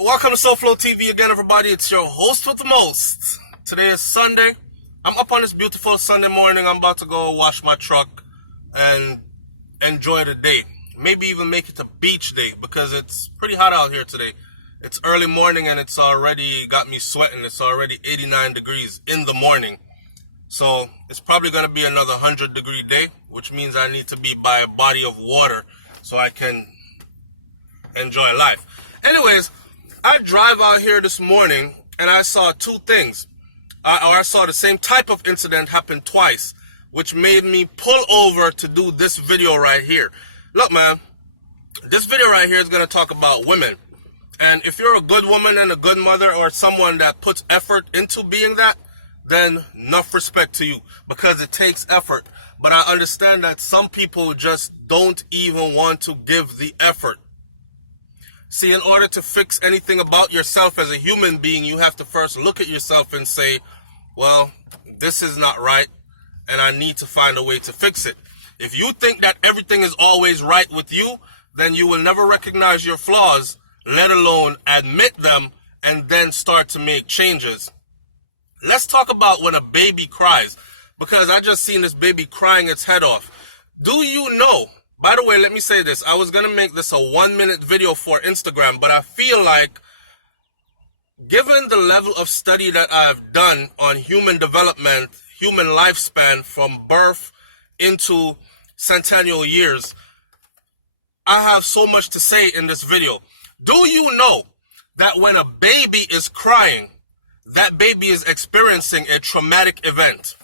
Welcome to SouFLoTV again, everybody. It's your host with the most. Today is Sunday. I'm up on this beautiful Sunday morning. I'm about to go wash my truck and enjoy the day. Maybe even make it a beach day because it's pretty hot out here today. It's early morning and it's already got me sweating. It's already 89 degrees in the morning. So it's probably going to be another 100-degree day, which means I need to be by a body of water so I can enjoy life. Anyways, I drive out here this morning and I saw two things. I saw the same type of incident happen twice, which made me pull over to do this video right here. Look, man, this video right here is going to talk about women. And if you're a good woman and a good mother or someone that puts effort into being that, then enough respect to you because it takes effort. But I understand that some people just don't even want to give the effort. See, in order to fix anything about yourself as a human being, you have to first look at yourself and say, well, this is not right, and I need to find a way to fix it. If you think that everything is always right with you, then you will never recognize your flaws, let alone admit them, and then start to make changes. Let's talk about when a baby cries, because I just seen this baby crying its head off. Do you know? By the way, let me say this. I was going to make this a 1-minute video for Instagram, but I feel like given the level of study that I've done on human development, human lifespan from birth into centennial years, I have so much to say in this video. Do you know that when a baby is crying, that baby is experiencing a traumatic event?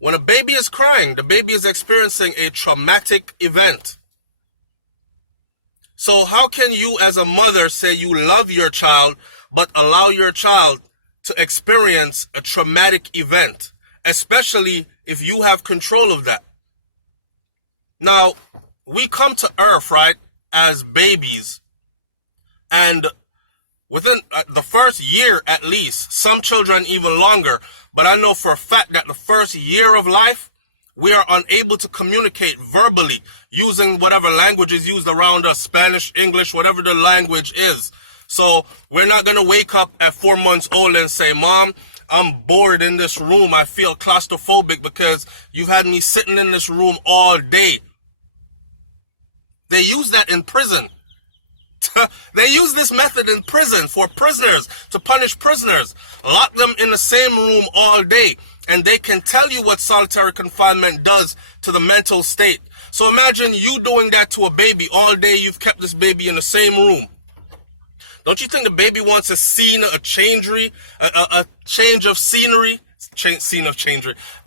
When a baby is crying, the baby is experiencing a traumatic event. So how can you as a mother say you love your child, but allow your child to experience a traumatic event, especially if you have control of that? Now, we come to earth, right, as babies, and within the first year at least, some children even longer, but I know for a fact that the first year of life, we are unable to communicate verbally using whatever language is used around us, Spanish, English, whatever the language is. So we're not going to wake up at 4 months old and say, Mom, I'm bored in this room. I feel claustrophobic because you've had me sitting in this room all day. They use that in prison. They use this method in prison for prisoners, to punish prisoners. Lock them in the same room all day, and they can tell you what solitary confinement does to the mental state. So imagine you doing that to a baby all day. You've kept this baby in the same room. Don't you think the baby wants a scene, a change of scenery? A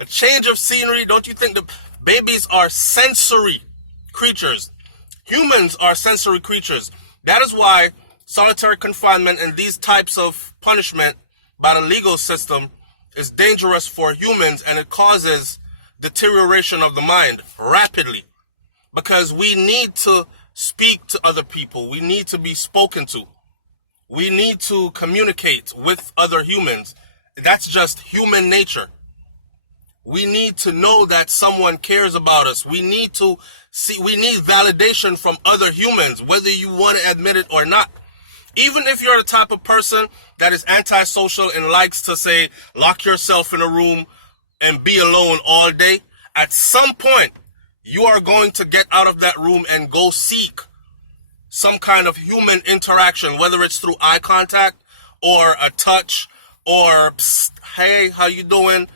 change of scenery. Don't you think the babies are sensory creatures? Humans are sensory creatures. That is why solitary confinement and these types of punishment by the legal system is dangerous for humans, and it causes deterioration of the mind rapidly because we need to speak to other people. We need to be spoken to. We need to communicate with other humans. That's just human nature. We need to know that someone cares about us. We need validation from other humans, whether you want to admit it or not. Even if you're the type of person that is antisocial and likes to say, lock yourself in a room and be alone all day, at some point, you are going to get out of that room and go seek some kind of human interaction, whether it's through eye contact or a touch or, psst, hey, how you doing?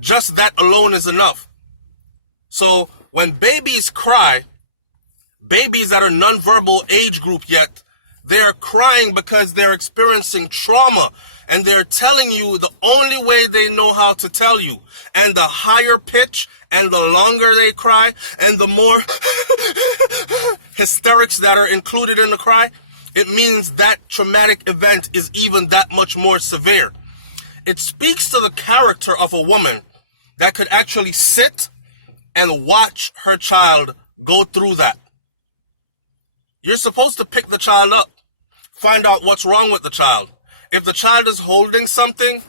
Just that alone is enough. So when babies cry, babies that are nonverbal age group yet, they're crying because they're experiencing trauma, and they're telling you the only way they know how to tell you. And the higher pitch and the longer they cry and the more hysterics that are included in the cry, it means that traumatic event is even that much more severe. It speaks to the character of a woman that could actually sit and watch her child go through that. You're supposed to pick the child up, find out what's wrong with the child. If the child is holding something,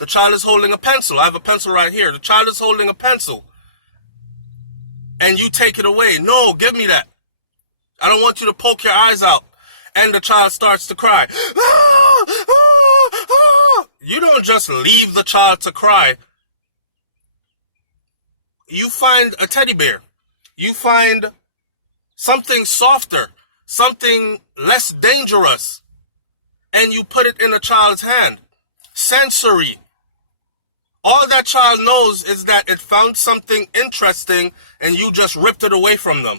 the child is holding a pencil. I have a pencil right here. The child is holding a pencil. And you take it away. No, give me that. I don't want you to poke your eyes out. and the child starts to cry. You don't just leave the child to cry. You find a teddy bear. You find something softer, something less dangerous, and you put it in a child's hand. Sensory. All that child knows is that it found something interesting and you just ripped it away from them.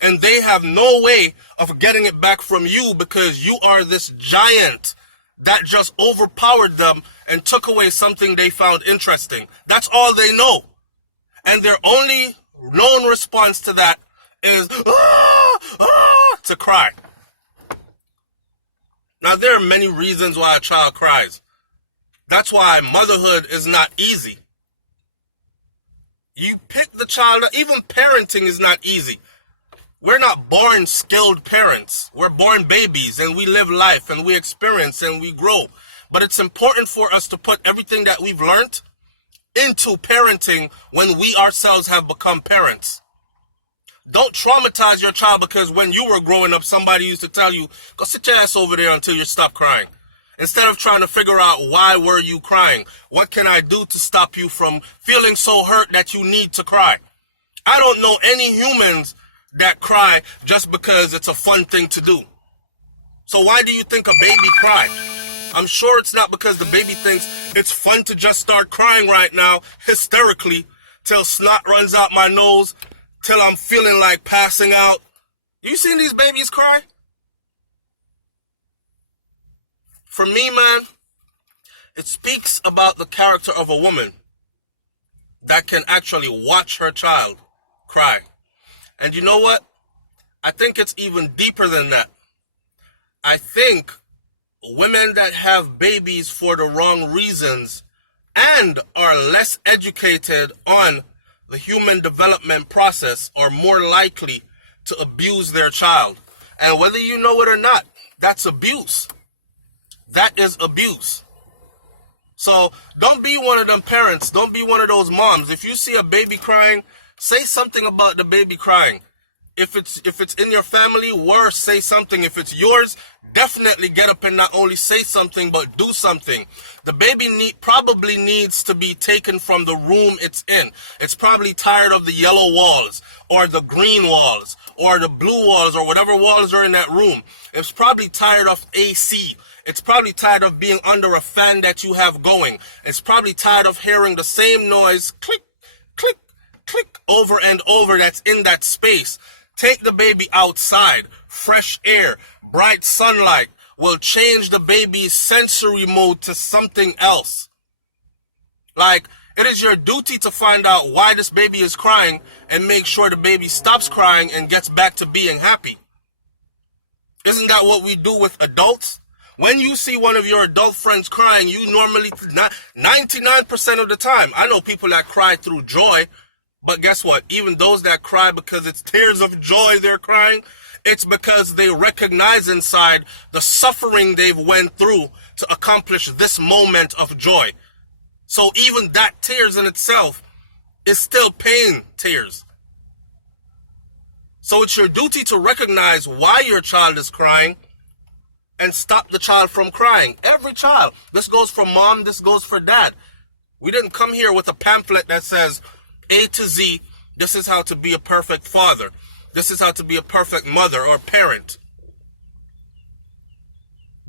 And they have no way of getting it back from you because you are this giant that just overpowered them and took away something they found interesting. That's all they know. And their only known response to that is to cry. Now, there are many reasons why a child cries. That's why motherhood is not easy. You pick the child up. Even parenting is not easy. We're not born skilled parents. We're born babies and we live life and we experience and we grow. But it's important for us to put everything that we've learned into parenting when we ourselves have become parents. Don't traumatize your child because when you were growing up, somebody used to tell you, go sit your ass over there until you stop crying. Instead of trying to figure out why were you crying? What can I do to stop you from feeling so hurt that you need to cry? I don't know any humans that cry just because it's a fun thing to do. So why do you think a baby cries? I'm sure it's not because the baby thinks it's fun to just start crying right now, hysterically, till snot runs out my nose, till I'm feeling like passing out. You seen these babies cry? For me, man, it speaks about the character of a woman that can actually watch her child cry. And you know what? I think it's even deeper than that. I think women that have babies for the wrong reasons and are less educated on the human development process are more likely to abuse their child. And whether you know it or not, that's abuse. That is abuse. So don't be one of them parents. Don't be one of those moms. If you see a baby crying, say something about the baby crying. If it's in your family, worse, say something. If it's yours, definitely get up and not only say something, but do something. The baby probably needs to be taken from the room it's in. It's probably tired of the yellow walls or the green walls or the blue walls or whatever walls are in that room. It's probably tired of AC. It's probably tired of being under a fan that you have going. It's probably tired of hearing the same noise, click, click, click, over and over that's in that space. Take the baby outside. Fresh air, bright sunlight will change the baby's sensory mode to something else. Like, it is your duty to find out why this baby is crying and make sure the baby stops crying and gets back to being happy. Isn't that what we do with adults? When you see one of your adult friends crying, you normally, 99% of the time, I know people that cry through joy, but guess what? Even those that cry because it's tears of joy they're crying, it's because they recognize inside the suffering they've went through to accomplish this moment of joy. So even that tears in itself is still pain tears. So it's your duty to recognize why your child is crying and stop the child from crying. Every child. This goes for mom, this goes for dad. We didn't come here with a pamphlet that says A to Z, this is how to be a perfect father. This is how to be a perfect mother or parent.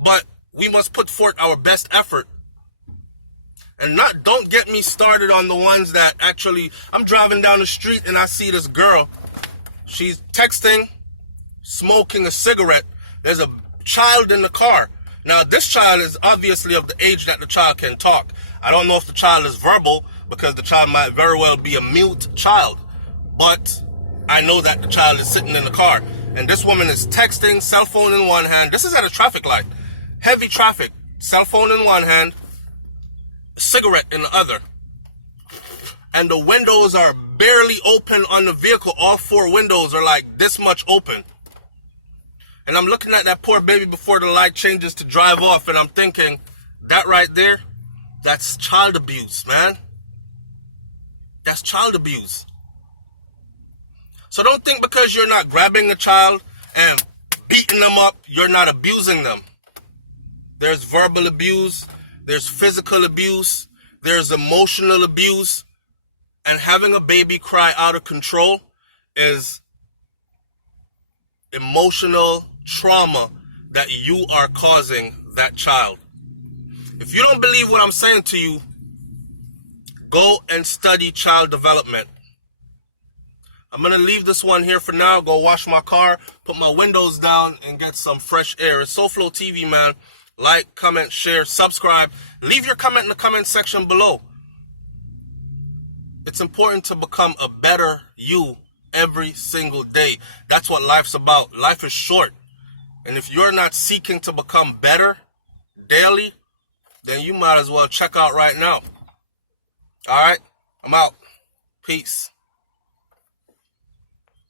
But we must put forth our best effort. And don't get me started on the ones that actually, I'm driving down the street and I see this girl. She's texting, smoking a cigarette. There's a child in the car. Now, this child is obviously of the age that the child can talk. I don't know if the child is verbal because the child might very well be a mute child. But I know that the child is sitting in the car. And this woman is texting, cell phone in one hand. This is at a traffic light. Heavy traffic. Cell phone in one hand, cigarette in the other. And the windows are barely open on the vehicle. All four windows are like this much open. And I'm looking at that poor baby before the light changes to drive off, and I'm thinking, that right there, that's child abuse, man. That's child abuse. So don't think because you're not grabbing the child and beating them up, you're not abusing them. There's verbal abuse, there's physical abuse, there's emotional abuse, and having a baby cry out of control is emotional trauma that you are causing that child. If you don't believe what I'm saying to you, go and study child development. I'm going to leave this one here for now, go wash my car, put my windows down, and get some fresh air. It's SouFLoTV, man. Like, comment, share, subscribe. Leave your comment in the comment section below. It's important to become a better you every single day. That's what life's about. Life is short. And if you're not seeking to become better daily, then you might as well check out right now. All right? I'm out. Peace.